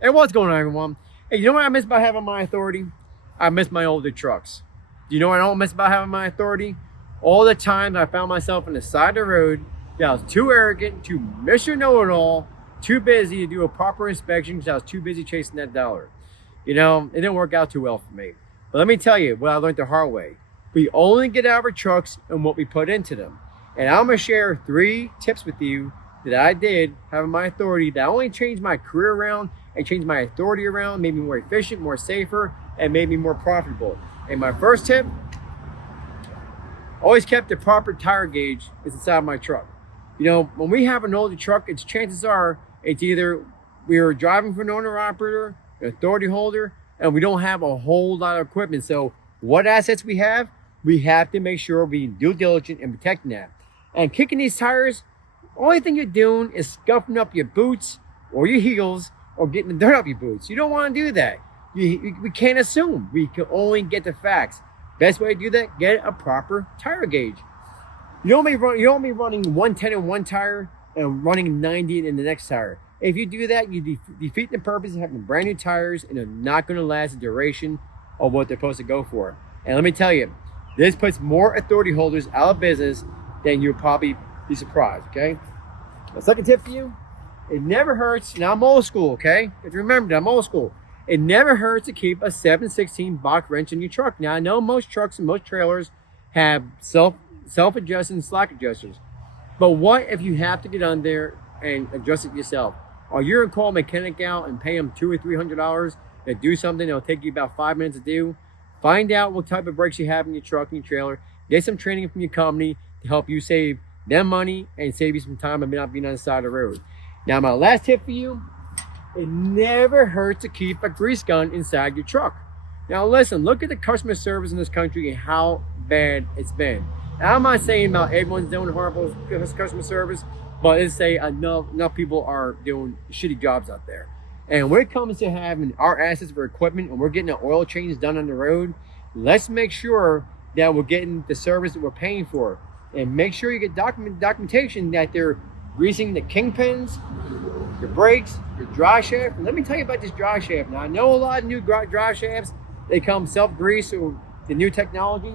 Hey, what's going on, everyone? Hey, you know what I miss about having my authority? I miss my older trucks. Do you know what I don't miss about having my authority? All the times I found myself on the side of the road that I was too arrogant, too Mr. Know-It-All, too busy to do a proper inspection because I was too busy chasing that dollar. You know, it didn't work out too well for me. But let me tell you what I learned the hard way. We only get out of our trucks and what we put into them. And I'm going to share 3 tips with you that I did having my authority that only changed my career around and changed my authority around, made me more efficient, more safer, and made me more profitable. And my first tip, always kept the proper tire gauge is inside my truck. You know, when we have an older truck, it's chances are it's either we are driving for an owner operator, an authority holder, and we don't have a whole lot of equipment. So what assets we have to make sure we're being due diligent and protecting that. And kicking these tires, only thing you're doing is scuffing up your boots or your heels or getting the dirt off your boots. You don't want to do that. We can't assume. We can only get the facts. Best way to do that, get a proper tire gauge. You don't be running 110 in one tire and running 90 in the next tire. If you do that, you defeat the purpose of having brand new tires, and they're not going to last the duration of what they're supposed to go for. And let me tell you, this puts more authority holders out of business than you'll probably be surprised, okay? The second tip for you, it never hurts. Now I'm old school, okay? If you remember, I'm old school. It never hurts to keep a 7/16 Bach wrench in your truck. Now I know most trucks and most trailers have self-adjusting slack adjusters, but what if you have to get on there and adjust it yourself? Or you're gonna call a mechanic out and pay them $200 or $300 to do something that'll take you about 5 minutes to do? Find out what type of brakes you have in your truck and your trailer. Get some training from your company to help you save them money and save you some time and not being on the side of the road. Now my last tip for you, it never hurts to keep a grease gun inside your truck. Now listen, look at the customer service in this country and how bad it's been. Now, I'm not saying about everyone's doing horrible customer service, but let's say enough people are doing shitty jobs out there. And when it comes to having our assets for equipment and we're getting the oil changes done on the road, let's make sure that we're getting the service that we're paying for. And make sure you get documentation that they're greasing the kingpins, your brakes, your drive shaft. And let me tell you about this drive shaft. Now, I know a lot of new drive shafts, they come self-grease or the new technology,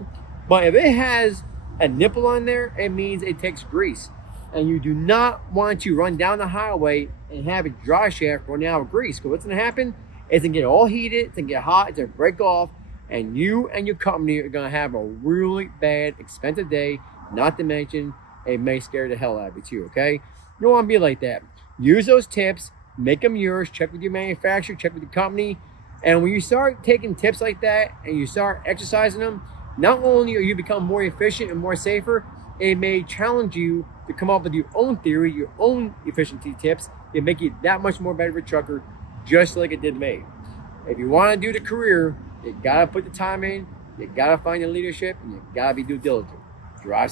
but if it has a nipple on there, it means it takes grease. And you do not want to run down the highway and have a drive shaft run out of grease. Because what's going to happen is it's going to get all heated, it's going to get hot, it's going to break off, and you and your company are going to have a really bad, expensive day, not to mention it may scare the hell out of you too, okay? You don't want to be like that. Use those tips, make them yours, check with your manufacturer, check with your company. And when you start taking tips like that and you start exercising them, not only are you become more efficient and more safer, it may challenge you to come up with your own theory, your own efficiency tips that make you that much more better of a trucker, just like it did me. If you want to do the career, you gotta put the time in, you gotta find the leadership, and you gotta be due diligent. Drive safe.